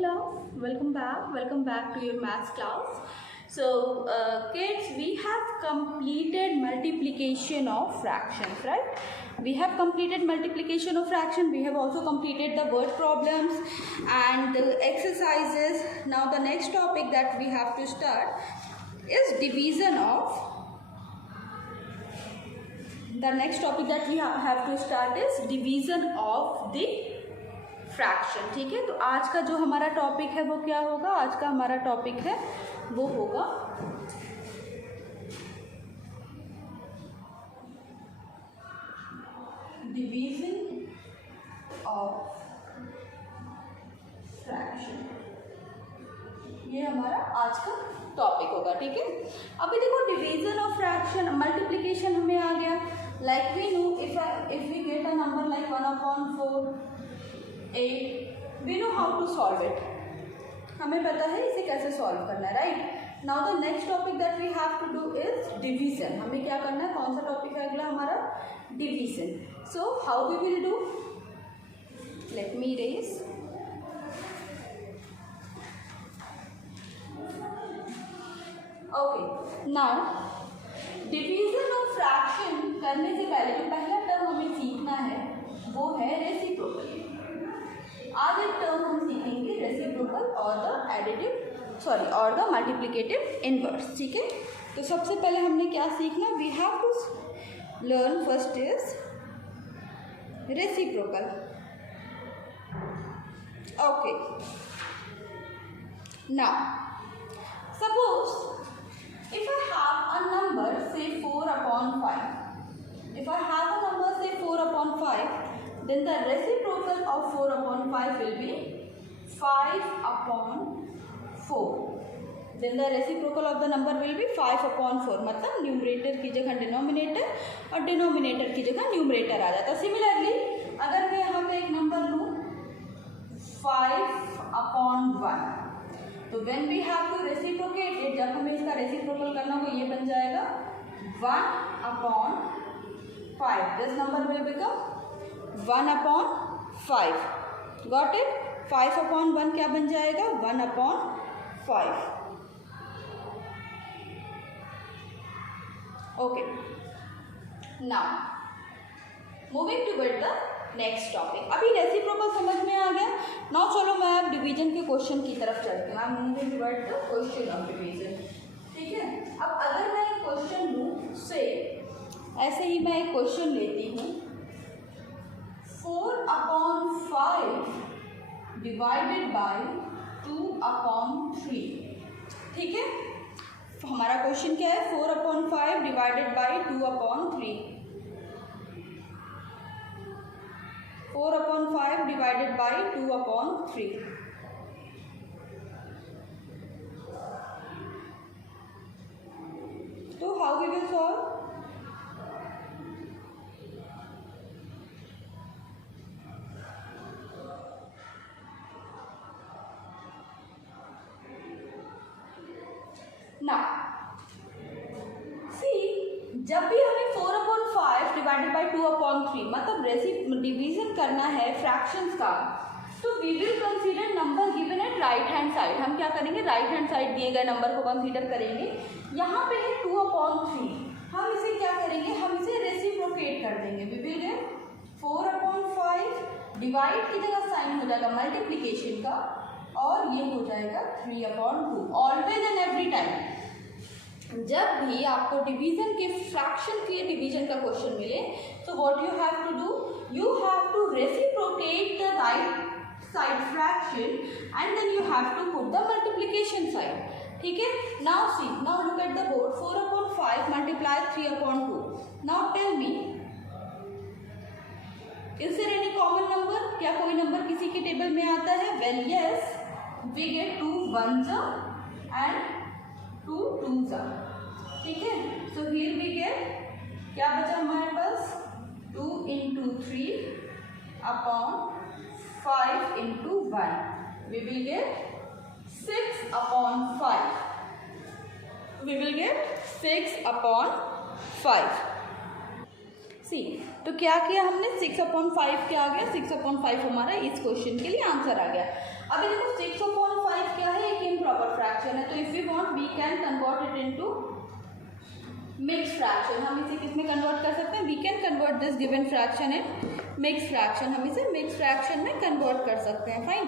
class, welcome back to your maths class. So kids, we have completed multiplication of fractions, right? We have completed multiplication of fraction. We have also completed the word problems and the exercises. Now the next topic that we have to start is division of the fraction. ठीक है, तो आज का जो हमारा टॉपिक है वो क्या होगा? आज का हमारा टॉपिक है वो होगा डिवीजन ऑफ फ्रैक्शन. ये हमारा आज का टॉपिक होगा. ठीक है, अभी देखो डिवीजन ऑफ फ्रैक्शन, मल्टीप्लिकेशन हमें आ गया. Like we know if we get a number like 1/4 8, we know how to solve it. हमें पता है इसे कैसे सॉल्व करना है, right? Now the next topic that we have to do is division. हमें क्या करना है? कौन सा टॉपिक है अगला हमारा? Division. So how we will do? Let me raise. Okay, now division of fraction करने से पहले जो पहला टर्म हमें सीखना है वो है रेसिप्रोकल. आज एक टर्म हम सीखेंगे रेसिप्रोकल और द मल्टीप्लिकेटिव इनवर्स. ठीक है, तो सबसे पहले हमने क्या सीखना? We have to learn first is reciprocal. Okay, now suppose if I have a number say 4/5. if I have a number say 4/5, then the reciprocal of 4/5 will be 5/4. then the reciprocal of the number will be 5/4. मतलब न्यूमरेटर की जगह डिनोमिनेटर और डिनोमिनेटर की जगह न्यूमरेटर आ जाता. सिमिलरली अगर मैं यहाँ पे एक नंबर लूँ 5/1, तो when we have to reciprocate it, जब हमें इसका रेसिप्रोकल करना हो ये बन जाएगा 1/5. this number will become 1/5. got it? 5/1 क्या बन जाएगा? 1/5. okay, now moving toward the next topic. अभी रेसिप्रोकल समझ में आ गया. नाउ चलो मैं अब डिवीजन के क्वेश्चन की तरफ चलती हूँ. I am moving toward the question of division. ठीक है, अब अगर मैं एक क्वेश्चन लूँ से ऐसे ही मैं एक क्वेश्चन लेती हूँ 4/5 डिवाइडेड बाय 2/3. ठीक है, हमारा क्वेश्चन क्या है? 4/5 डिवाइडेड बाय 2/3. 4/5 divided by 2/3. तो हाउ वी विल सॉल्व? जब भी हमें 4/5 डिवाइडेड बाई 2/3 मतलब डिवीजन करना है फ्रैक्शंस का, तो we will consider number given at right hand side. हम क्या करेंगे? राइट हैंड साइड दिए गए नंबर को कंसीडर करेंगे. यहाँ पे है 2/3. हम इसे क्या करेंगे? हम इसे रेसिप्रोकेट कर देंगे. वी विल गेट 4/5 डिवाइड की जगह साइन हो जाएगा मल्टीप्लीकेशन का और ये हो जाएगा 3/2. ऑलवेज एंड एवरी टाइम जब भी आपको डिवीजन के फ्रैक्शन के डिवीजन का क्वेश्चन मिले, तो what you have to do? You have to reciprocate the right side fraction and then you have to put the multiplication side. ठीक है, now see, now look at the board. 4/5 multiply 3/2. Now tell me, is there any common number? क्या कोई number किसी के table में आता है? Well yes, we get 2 1s and 2 2s. ठीक है, सो हियर वी गेट क्या बचा हमारे पास? 2 × 3/5 × 1. We will get 6/5. We will get 6/5. See, तो क्या किया हमने? 6/5 क्या आ गया? 6/5 हमारा इस क्वेश्चन के लिए आंसर आ गया. अभी देखो 6/5 क्या है, एक इम्प्रॉपर फ्रैक्शन है, तो if we want we can convert it into mix fraction. हम इसे किस में कन्वर्ट कर सकते हैं, we can convert this given fraction in mix fraction, हम इसे मिक्स फ्रैक्शन में कन्वर्ट कर सकते हैं। Fine,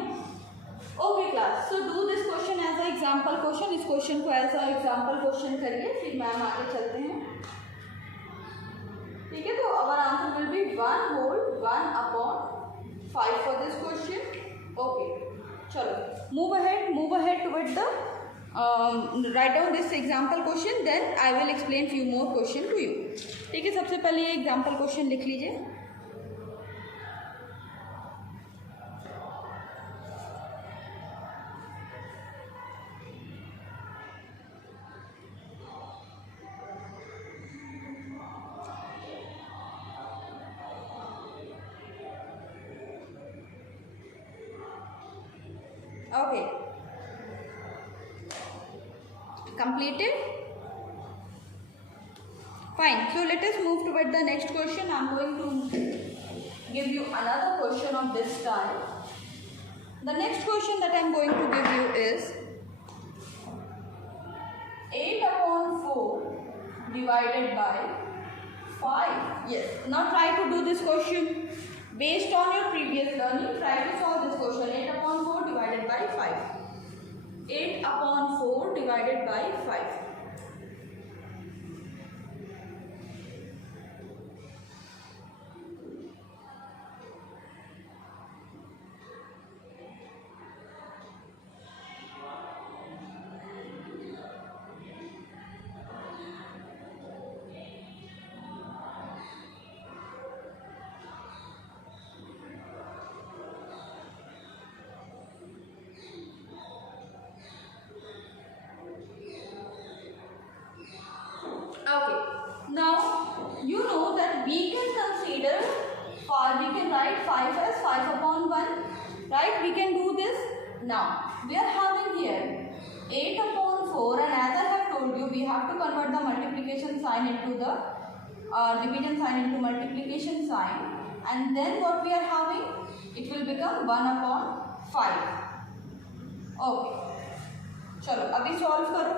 okay class, so do this question as a example question, इस क्वेश्चन को एज अ एग्जाम्पल क्वेश्चन करिए, फिर मैम आगे चलते हैं। ठीक है, तो our answer will be 1/1/5 for this question. Okay, चलो move ahead toward the write down this example question, then I will explain few more question to you। ठीक है, सबसे पहले ये एग्जाम्पल क्वेश्चन लिख लीजिए। Okay, completed? Fine, so let us move toward the next question. I am going to give you another question of this style. The next question that I am going to give you is 8/4 divided by 5. Yes, now try to do this question based on your previous learning. Try to solve this question, 8/4 divided by 5. 8/4 divided by 5. Okay, now you know that we can consider, or we can write 5 as 5/1, right? We can do this. Now we are having here 8/4, and as I have told you, we have to convert the multiplication sign into the division sign into multiplication sign, and then what we are having, it will become 1/5. Okay, चलो अभी सॉल्व करो।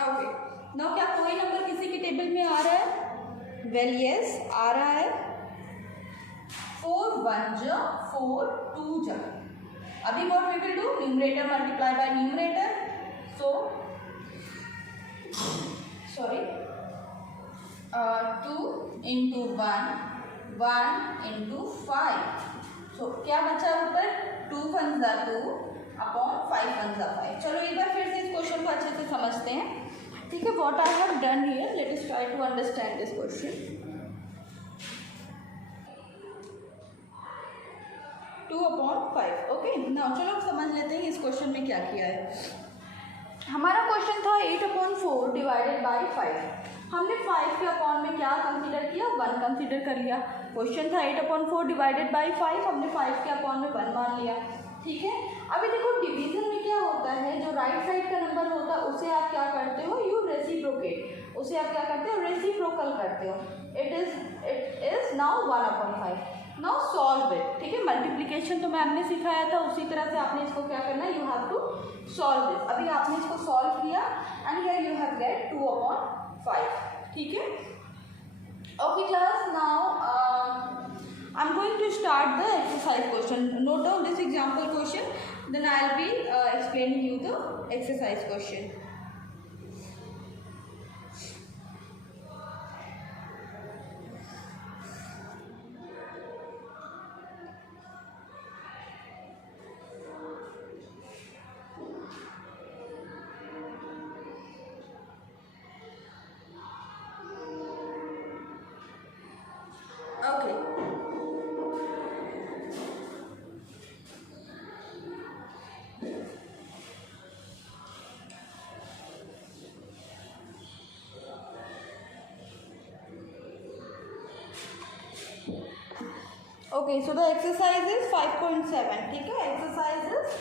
Okay, now क्या कोई number किसी की टेबल में आ रहा है? वेल यस, आ रहा है। 4 1 जा 4 2 जा। अभी what we will do, numerator multiply by numerator, so sorry 2 into 1 1 into 5, सो क्या बचा ऊपर, 2 1 जा 2 अपॉन 5 1 जा 5। चलो एक बार फिर से इस क्वेश्चन को अच्छे से समझते हैं। ठीक है, what I have done here, let us try to understand this question. 2/5। Okay, now चलो समझ लेते हैं इस क्वेश्चन में क्या किया है। हमारा क्वेश्चन था 8/4 डिवाइडेड बाई 5। हमने 5 के अपॉन में क्या कंसीडर किया, 1 कंसीडर कर लिया। क्वेश्चन था 8/4 डिवाइडेड बाई 5, हमने 5 के अपॉन में 1 मान लिया। ठीक है, अभी देखो डिवीजन में क्या होता है, जो राइट साइड का नंबर होता है उसे आप क्या करते हो, यू रेसिप्रोकेट, उसे आप क्या करते हो, रेसिप्रोकल करते हो। It is now 1/5। Now solve it. ठीक है, मल्टीप्लिकेशन तो मैम ने सिखाया था, उसी तरह से आपने इसको क्या करना है, you have to solve this. अभी आपने इसको सॉल्व किया and here you have get 2/5। ठीक है, okay class, now I'm going to start the exercise question. Note down this example question, then I'll be explaining you the exercise question. Okay. Okay, so the exercise is 5.7. ठीक है, exercises.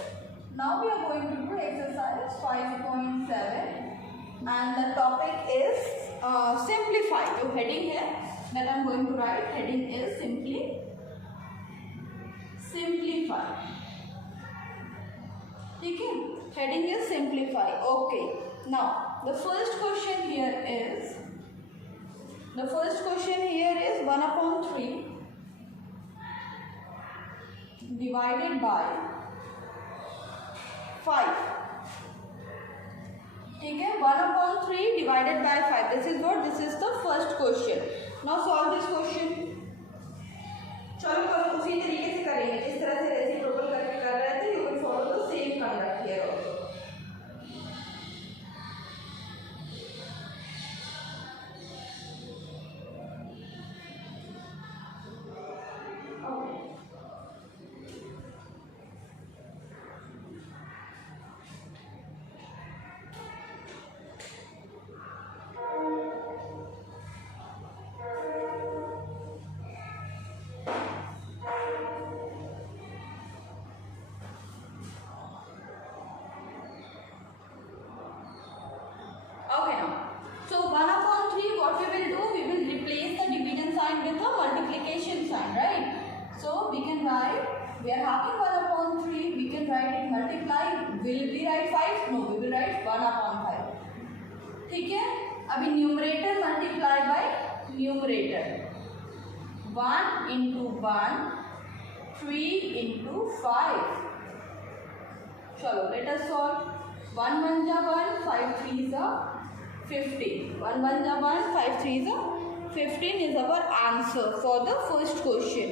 Now we are going to do exercise 5.7 and the topic is simplify. जो heading है that I am going to write, heading is simplify. ठीक है, heading is simplify. Okay, now the first question here is 1/3 divided by 5. ठीक है, 1/3 divided by 5. This is the first question. Now solve this question. चलो हम उसी तरीके से करेंगे जिस तरह से रेसिप्रोकल करके कर रहे थे. You will follow the same conduct here also. We are having 1/3. We can write it multiply. Will we write 5? No, we will write 1/5. ठीक है, अभी न्यूमरेटर मल्टीप्लाई बाय न्यूमरेटर. 1 into 1, 3 into 5. चलो let us solve. 1 1 जा 1, 5 3 जा 15. 1 1 जा 1, 5 3 जा 15 is our answer for the first question.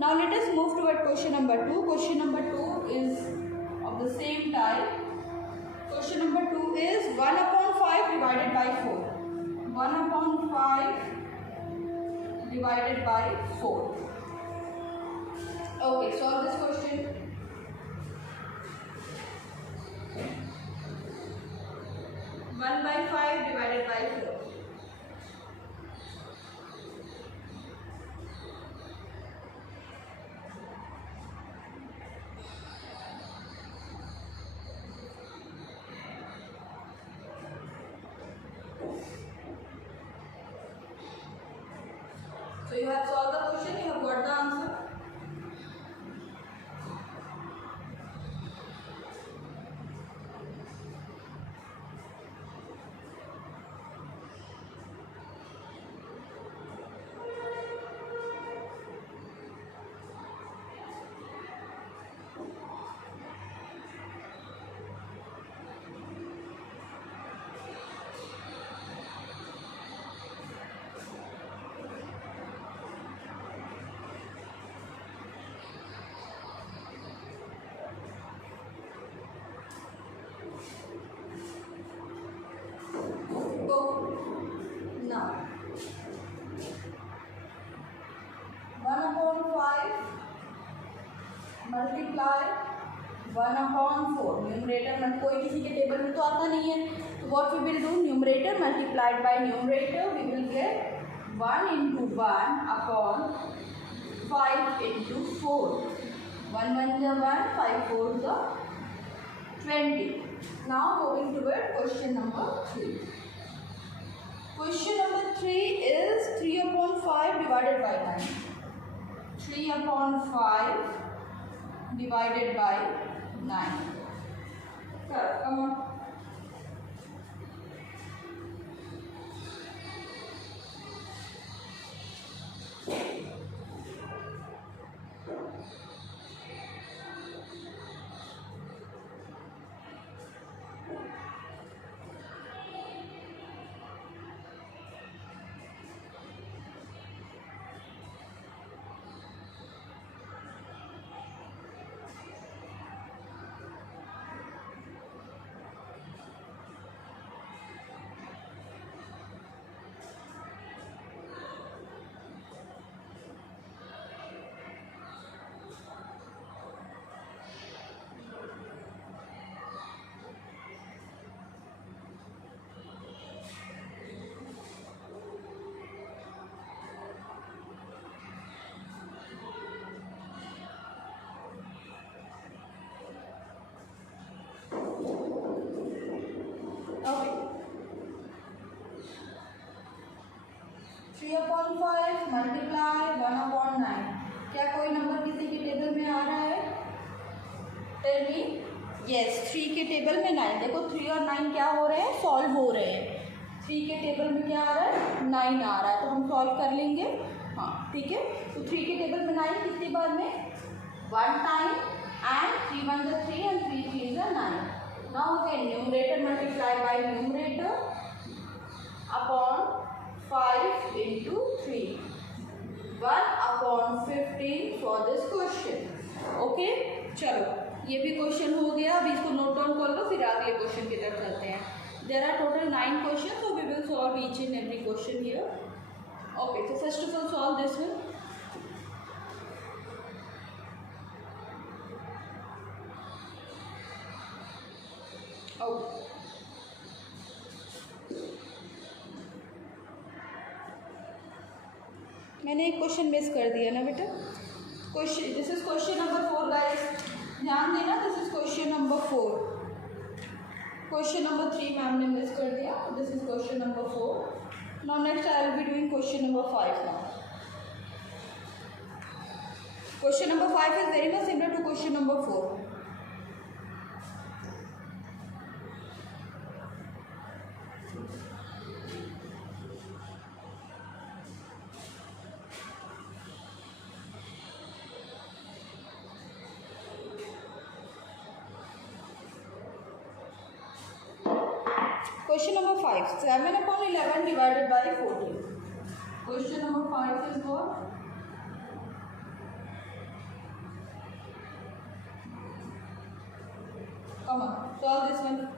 Now let us move toward question number 2. Question number 2 is of the same type. Question number 2 is 1/5 divided by 4. 1/5 divided by 4. Okay, solve this question. 1/5 divided by 4. So you have solved the question, you have got the answer. Now 1/5 multiply 1/4. न्यूमरेटर में कोई किसी के table में तो आता नहीं है, तो what we will do, numerator multiplied by numerator, we will get 1 into 1/5 into 4. 1 1 जा 1, 5 4 जा 20. Now moving toward question number 3. Question number 3 is 3/5 divided by 9. 3/5 divided by 9. Come on. Tell me. Yes, 3 के टेबल में 9, देखो 3 और 9 क्या हो रहे हैं, सॉल्व हो रहे हैं। 3 के टेबल में क्या आ रहा है, 9 आ रहा है, तो हम सॉल्व कर लेंगे। हाँ ठीक है, तो 3 के टेबल में 9 कितनी बार में, 1 टाइम, एंड 3 1 is 3 and 3 3 is 9. Now again numerator multiply by numerator upon 5 into 3, 1 upon 15 for this question. ओके चलो ये भी क्वेश्चन हो गया। अभी इसको नोट डाउन कर लो, फिर अगले क्वेश्चन की तरफ चलते हैं। There are total 9 question, so we will solve each and every question here. Okay, so first of all solve this one. मैंने एक क्वेश्चन मिस कर दिया ना बेटा। Question, this is question number 4 guys, ध्यान देना, this is question number 4। Question number 3 ma'am ने miss कर दिया, this is question number 4। Now next I will be doing question number 5 now. Question number 5 is very much similar to question number 4। Question number 5, 7 upon 11 divided by 14. Question number 5 is what? Come on, solve this one.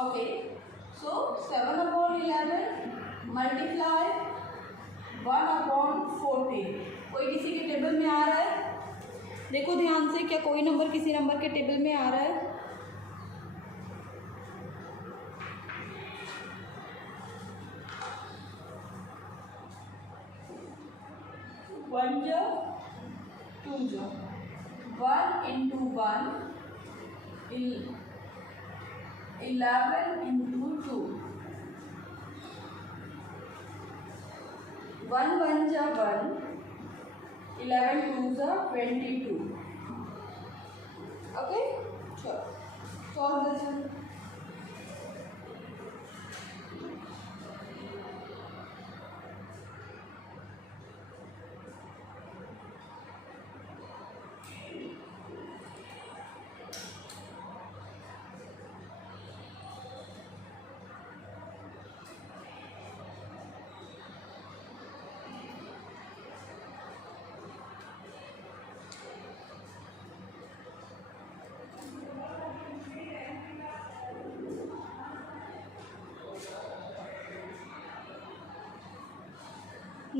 Okay, so 7 upon 11 multiply 1 upon 14। कोई किसी के table में आ रहा है, देखो ध्यान से, क्या कोई नंबर किसी नंबर के टेबल में आ रहा है? वन जो 2 जो 1 into 1 11 into 2, 1 1 जा 1, 11 2 जा 22। ओके चलो solve this one.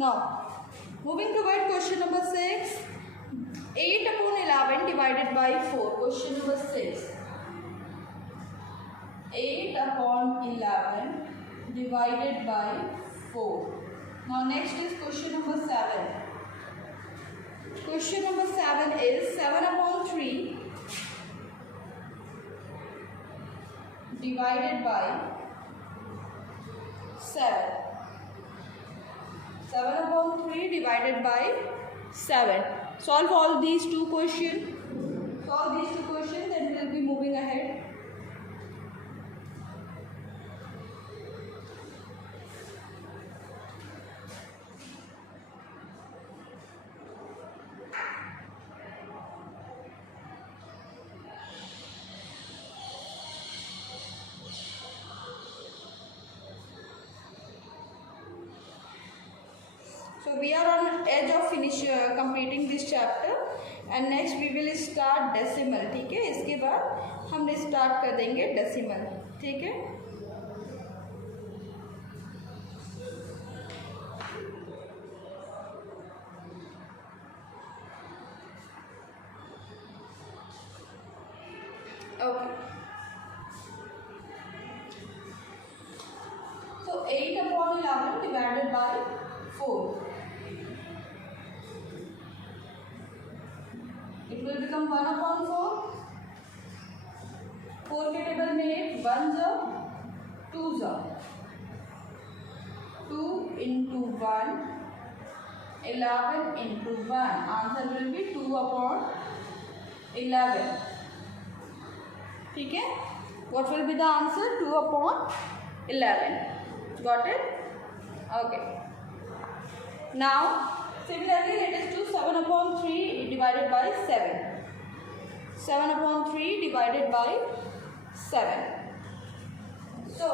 Now, moving toward question number 6, 8 upon 11 divided by 4. Question number 6, 8 upon 11 divided by 4. Now, next is question number 7. Question number 7 is 7 upon 3 divided by 7. 7 upon 3 divided by 7. Solve all these two questions. Solve these two questions and we will be moving ahead. So we are on edge of completing this chapter and next we will start decimal। ठीक है, इसके बाद हम स्टार्ट कर देंगे डेसिमल। ठीक है, Okay. So 8 upon 11 divided by 4. It will become 1 upon 4. 4 के टेबल में 8 1 जा 2 जा 2 into 1 11 into 1. Answer will be 2 upon 11. ठीक है? What will be the answer? 2 upon 11. Got it? Okay. Now, similarly, let us do 7 upon 3 divided by 7. 7 upon 3 divided by 7. So,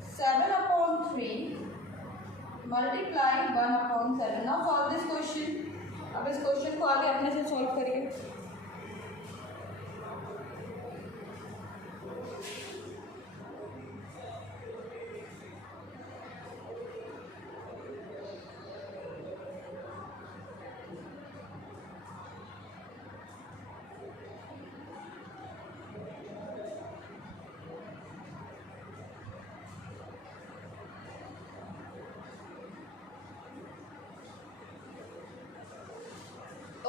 7 upon 3 multiply 1 upon 7. Now solve this question. अब इस question को आगे अपने से सॉल्व करिए.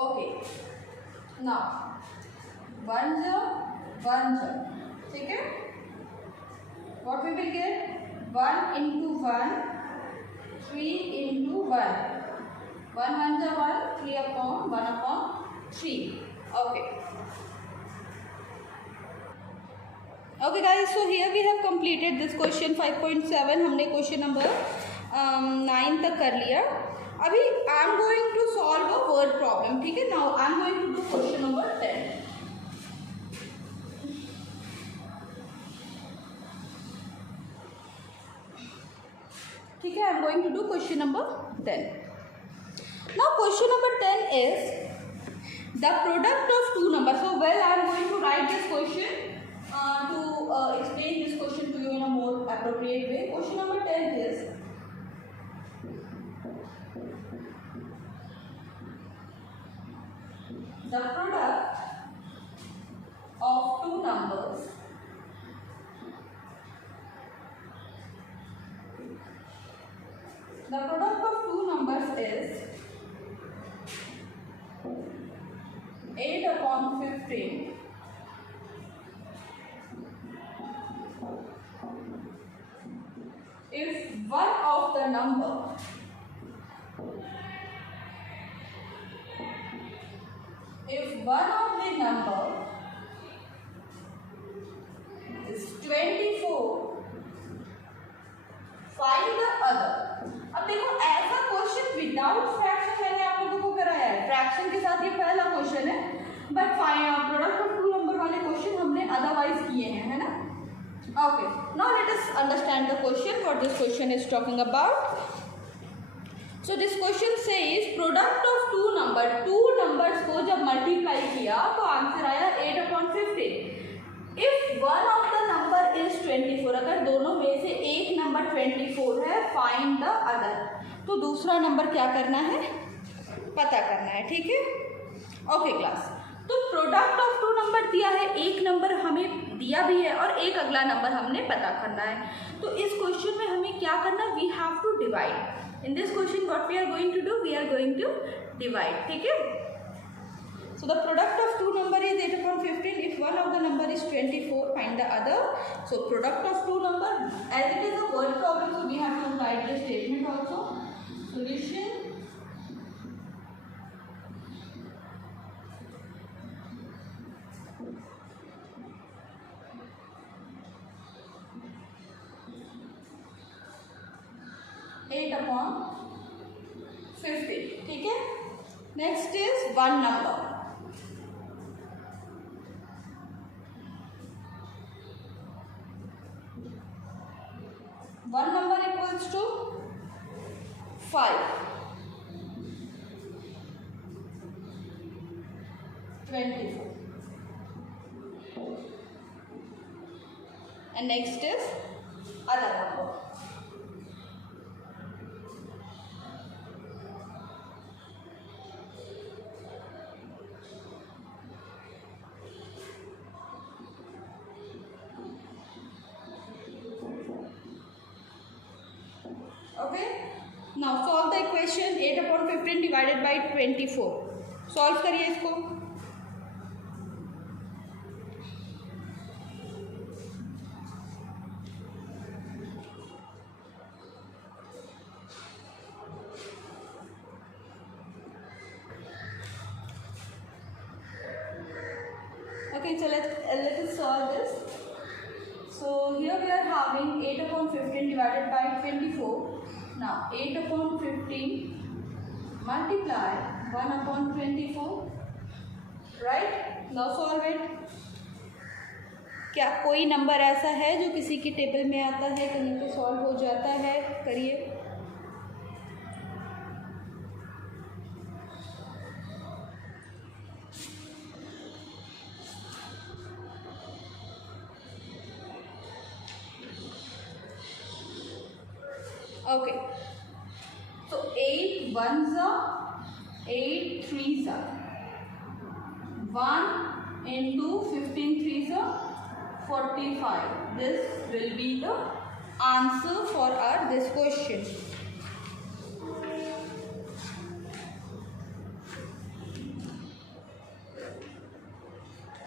Okay. Now 1 जा 1 जा. ठीक है? What we will get? 1 into 1 3 into 1. 1 1 जा 1 3 upon 1 upon 3. Okay. Okay guys, so here we have completed this question 5.7. हमने क्वेश्चन नंबर 9 तक कर लिया. अभी I am going to solve a word problem. ठीक है? Now I am going to do question number 10. ठीक है? I am going to do question number 10. Now question number 10 is the product of two number. So well I am going to write this question to explain this question to you in a more appropriate way. Question number 10 is the product of two numbers is 8 upon 15 if one of the number is 24, find the other. अब देखो ऐसा question without fraction मैंने आप लोगों को कराया है. फ्रैक्शन के साथ ये पहला क्वेश्चन है, but product of two number वाले क्वेश्चन हमने अदरवाइज किए हैं, है ना? Okay, now let us understand the question, what this question is talking about. So this question says product of two numbers को जब multiply किया तो आंसर आया 8 upon 15. If one of the number is 24, अगर दोनों में से एक नंबर 24 है, find the other. तो दूसरा नंबर क्या करना है? पता करना है. ठीक है? Okay class. तो प्रोडक्ट ऑफ टू नंबर दिया है, एक नंबर हमें दिया भी है और एक अगला नंबर हमने पता करना है. तो इस क्वेश्चन में हमें क्या करना है? We have to divide. In this question what we are going to do? We are going to divide. ठीक है? So the product of two number is 8 upon 15. If one of the number is 24, find the other. So product of two number, as it is a word problem, so we have to write the statement also. Solution upon 50. ठीक है? Next is one number. One number equals to 5, 24. And next is other number. Question 8/15 divided by 24. Solve करिए इसको. Okay, so let us solve this. So here we are having 8/15 divided by 24. Now 8/15 multiply 1/24. Right? Now solve it. क्या कोई नंबर ऐसा है जो किसी की टेबल में आता है, कहीं पे सॉल्व हो जाता है? करिए. Okay, so 8 ones are 8 threes are 1 into 15 threes are 45. This will be the answer for our this question.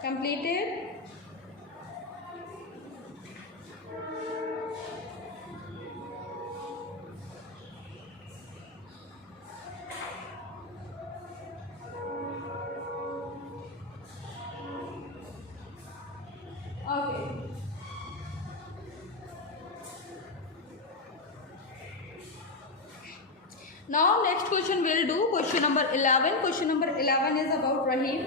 Completed. Okay. Now next question we'll do question number 11. Question number 11 is about Rahim.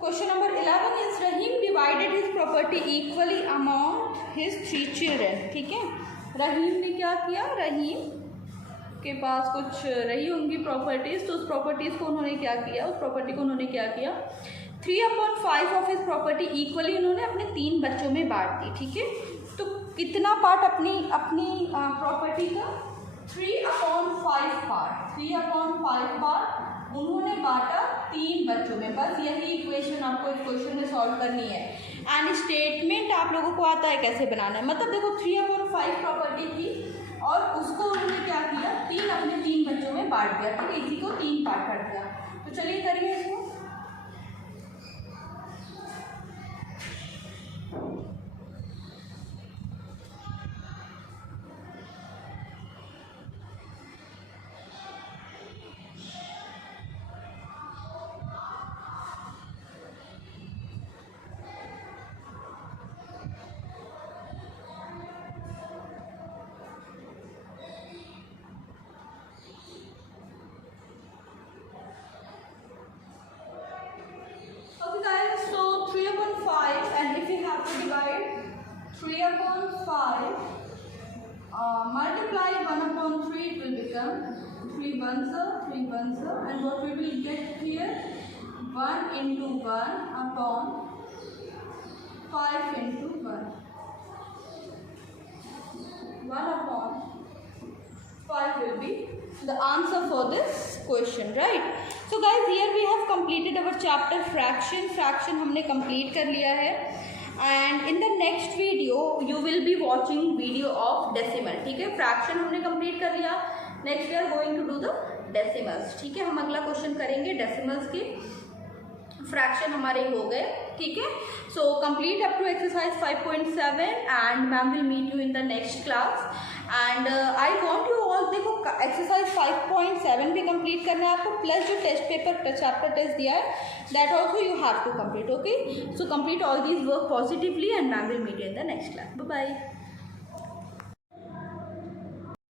Question number 11 is Rahim divided his property equally among his 3 children. ठीक है, रहीम ने क्या किया, रहीम के पास कुछ रही होंगी प्रॉपर्टीज, तो उस प्रॉपर्टीज को उन्होंने क्या किया, उस प्रॉपर्टी को उन्होंने क्या किया, 3/5 ऑफ हिज प्रॉपर्टी इक्वली उन्होंने अपने 3 बच्चों में बांट दी. ठीक है, तो कितना पार्ट अपनी प्रॉपर्टी का 3/5 पार्ट उन्होंने बांटा 3 बच्चों में. बस यही इक्वेशन आपको इस क्वेश्चन में सॉल्व करनी है. एंड स्टेटमेंट आप लोगों को आता है कैसे बनाना है. मतलब देखो 3/5 प्रॉपर्टी थी और उसको उन्होंने क्या किया, 3 अपने 3 बच्चों में बांट दिया. ठीक है, इसी को 3 पार्ट कर दिया. तो चलिए करिए इसको. So 3/5, and if you have to divide 3/5 multiply 1/3, it will become 3 ones are, and what we will get here, 1 into 1 upon 5 into 1. 1/5 will be the answer for this question, right? So guys, here we have completed our chapter fraction. हमने complete कर लिया है. And in the next video you will be watching video of decimal. ठीक है, fraction हमने complete कर लिया. Next we are going to do the decimals. ठीक है, हम अगला क्वेश्चन करेंगे decimals के. फ्रैक्शन हमारे हो गए. ठीक है, so complete up to exercise 5.7 and ma'am will meet you in the next class. And I want you all, देखो एक्सरसाइज 5.7 भी कंप्लीट करना है आपको, प्लस जो टेस्ट पेपर चैप्टर टेस्ट दिया है that also you have to complete. Okay, so complete all these work positively and ma'am will meet you in the next class. Bye bye.